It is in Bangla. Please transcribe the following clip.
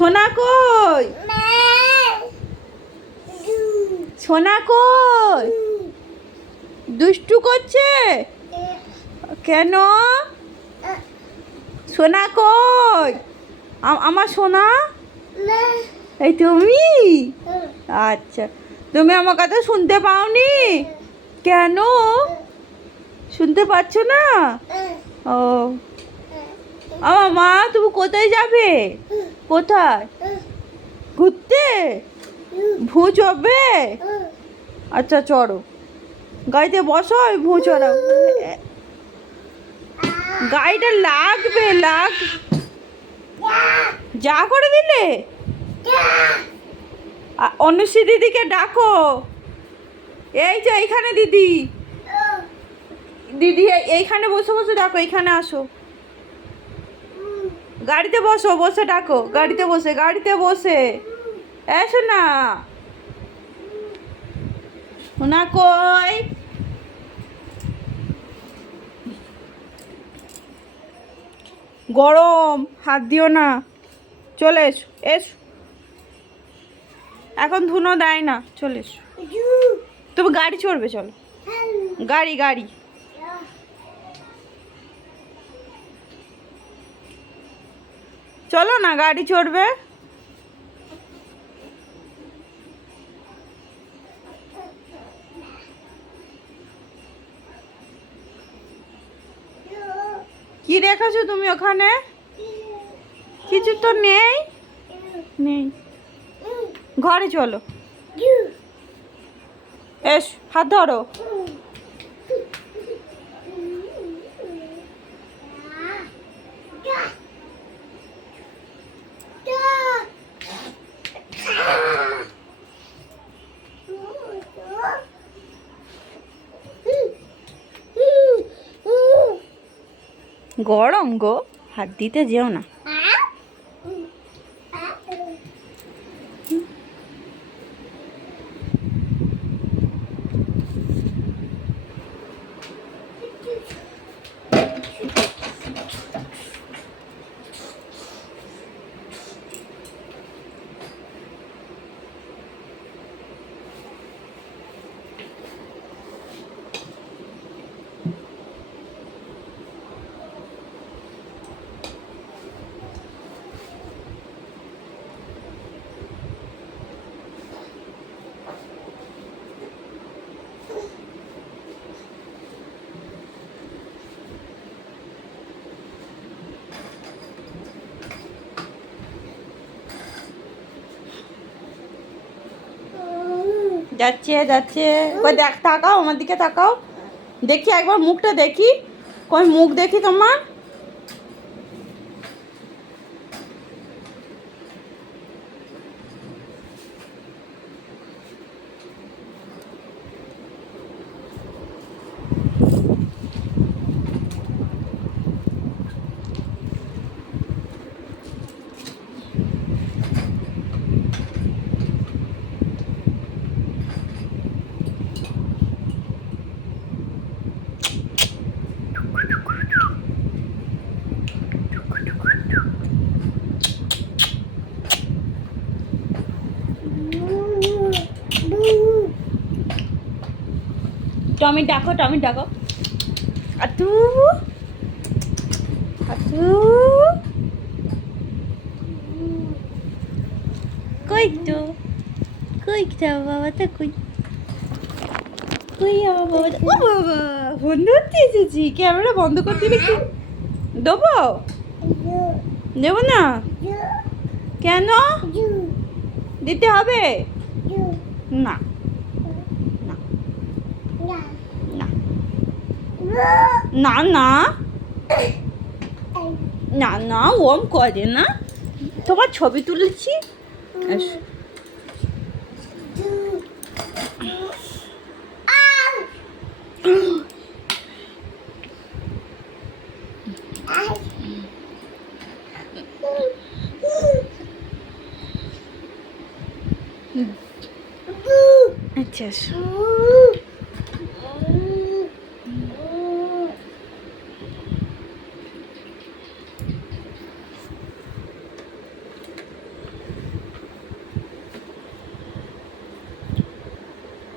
সোনা কই? সোনা কই? দুষ্টু করছে কেন? সোনা কই? আমার সোনা? এই তুমি? আচ্ছা, তুমি আমার কথা শুনতে পাওনি? কেন শুনতে পাচ্ছ না? ও মা, তুমি কোথায় যাবে? কোথায় ঘুরতে? ভূ চড়বে? আচ্ছা চড়ো, গাড়িতে বসো, আমি ভূ চড়াও। গাড়িটা লাগবে যা করে দিলে। অনুশ্রী দিদিকে ডাকো। এই যে এইখানে দিদি এইখানে বসে বসে ডাকো, এইখানে আসো। গাড়িতে বসো, বসে ডাকো, গাড়িতে বসে এসো না। সোনা কই? গরম, হাত দিও না। চলে এসো এসো, এখন ধুনো দেয় না, চলে এসো। তুমি গাড়ি চড়বে, চলো। গাড়ি চলো না, গাড়ি চড়বে। কি রেখেছো তুমি ওখানে? কিছু তো নেই। ঘরে চলো, এস, হাত ধরো। গরম গো, হাত দিতে যেও না। যাচ্ছে এবার দেখ, তাকাও আমার দিকে, তাকাও, দেখি একবার মুখটা দেখি, কই মুখ দেখি তোমার। টমি ডাকো, আতু কই তো, বাবাটা কই? আমার বাবাটা, ও বাবা, ফোন ধরতে এসেছি, ক্যামেরা বন্ধ করতে দেখি। দেবো না? কেন দিতে হবে? না না না না না, ওম করে না। তোমার ছবি তুলেছি। আচ্ছা